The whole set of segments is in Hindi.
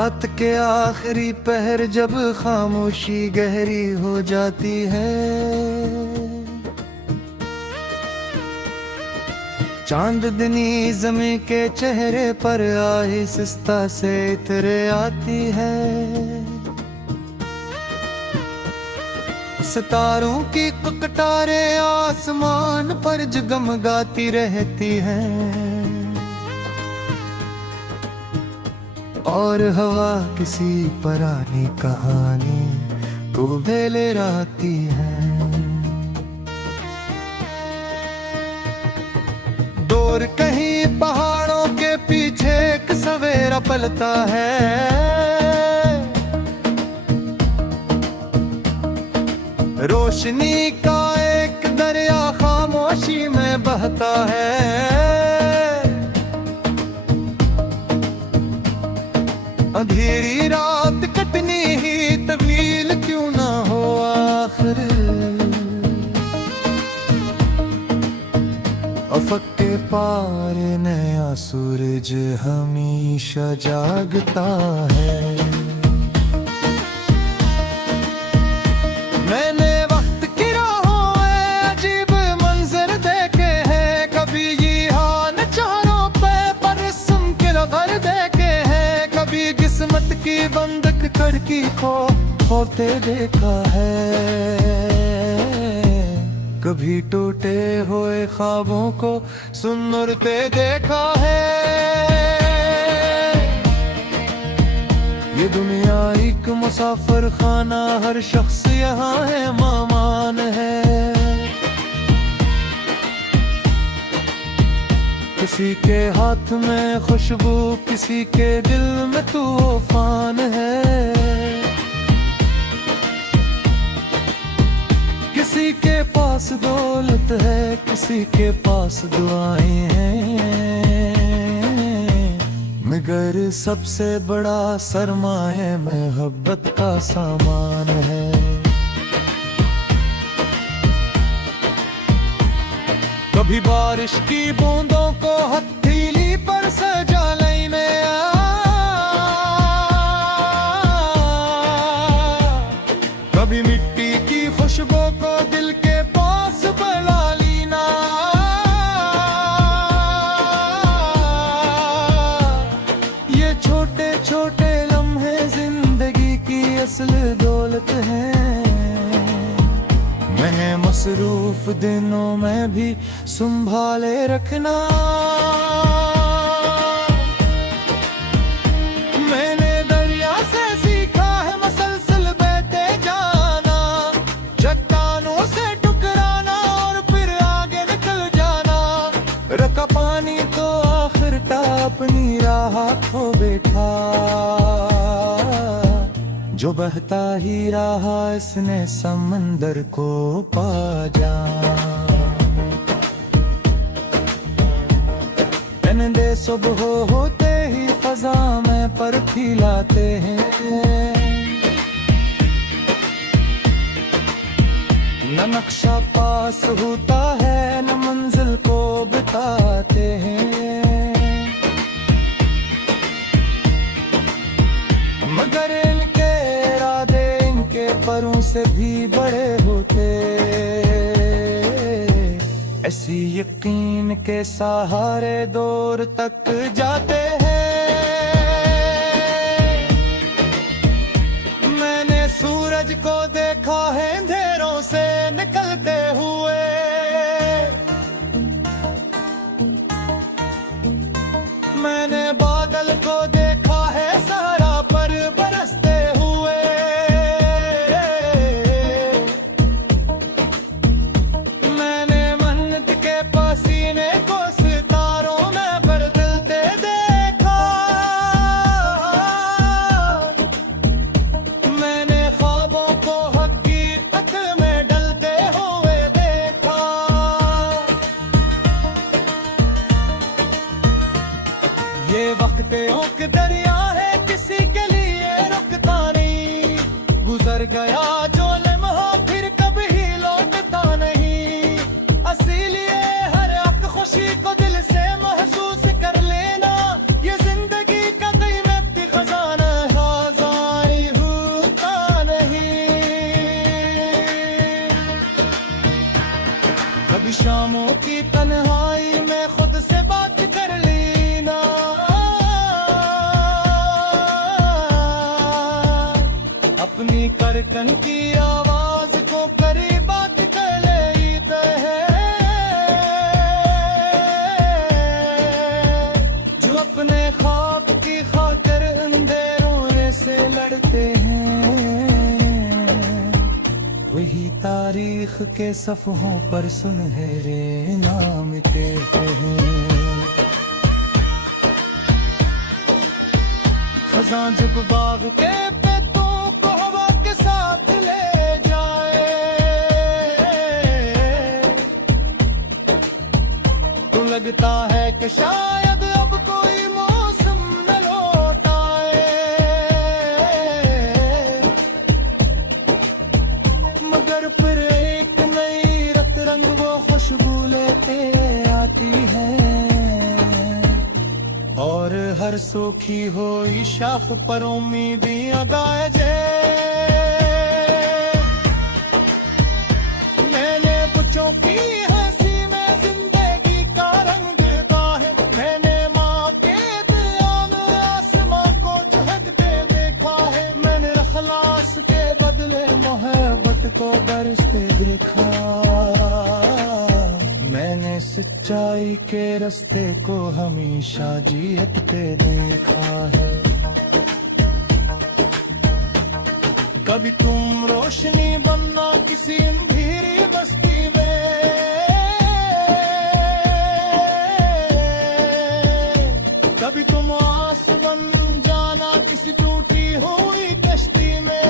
रात के आखिरी पहर जब खामोशी गहरी हो जाती है, चांदनी ज़मीं के चेहरे पर आहिस्ता से इतरे आती है। सितारों की कटारें आसमान पर जगमगाती रहती हैं, और हवा किसी पुरानी कहानी को लेराती है। दूर कहीं पहाड़ों के पीछे एक सवेरा पलता है, रोशनी का एक दरिया खामोशी में बहता है। अंधेरी रात कटनी ही तवील क्यों ना हो, आखिर अफक के पार नया सूरज हमेशा जागता है। मैंने वक्त की राहों में अजीब मंजर देखे हैं, कभी यहां चारों पे परिश्रम के लहर देखे हैं, कभी किस्मत की बंधक खिड़की को खोलते देखा है, कभी टूटे हुए ख्वाबों को सुनते देखा है। ये दुनिया एक मुसाफिर खाना, हर शख्स यहाँ है मेहमान है। किसी के हाथ में खुशबू, किसी के दिल में तूफान है, किसी के पास दौलत है, किसी के पास दुआएं हैं, मगर सबसे बड़ा सरमाए मोहब्बत का सामान है। कभी बारिश की बूंदों को हथेली पर सजा लेने, कभी मिट्टी की खुशबू को दिल के पास बुला लेना। ये छोटे छोटे लम्हे जिंदगी की असल दौलत हैं, मैं मसरूफ दिनों में भी संभाले रखना। मैंने दरिया से सीखा है मसलसल बहते जाना, चट्टानों से टकराना और फिर आगे निकल जाना। रखा पानी तो आखिर अपनी राह खो बैठा, जो बहता ही रहा इसने समंदर को पा जा। दे सुबह होते ही फजा में पर खिलाते हैं, न नक्शा पास होता है न मंजिल को बताते हैं, मगर इनके इरादे इनके परों से भी बड़े होते। ऐसी यकीन के सहारे दूर तक जाते हैं। मैंने सूरज को देखा है अंधेरों से निकलते हुए, मैंने बादल को देखा है सहारा पर बरसते हुए, मैंने मन्नत के पसीने को सितारों में बदलते देखा, मैंने ख्वाबों को हकीकत में ढलते हुए देखा। कभी शामों की तन्हाई में खुद से बात कर ली ना, अपनी करकन की आवाज को करीब बात कर लेते हैं, जो अपने ख्वाब की खातिर अंधेरों से लड़ते हैं, वही तारीख के सफ़हों पर सुनहरे नाम लिखते हैं। खज़ां जब बाग के पेतों को हवा के साथ ले जाए, तो लगता है कि शायद अब कोई मौसम न लौट आए, मगर फिर एक नई रत रंग वो खुशबू लेते आती है, और हर सूखी हुई शाख पर उम्मीदियां गाए जे। मैंने बच्चों की हंसी में जिंदगी का रंग देखा है, मैंने माँ के दिया में आसमां को चहकते देखा है, मैंने इखलास के बदले मोहब्बत को बरसते देखा, मैंने सच्चाई के रास्ते को हमेशा जीते देखा है। कभी तुम रोशनी बनना किसी अंधेरी बस्ती में, कभी तुम आस बन जाना किसी टूटी हुई कश्ती में,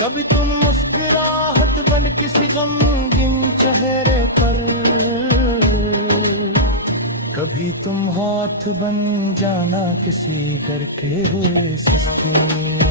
कभी तुम मुस्कुराहट बन किसी गमगीन चेहरे पर, कभी तुम हाथ बन जाना किसी घर के हुए सस्ते में।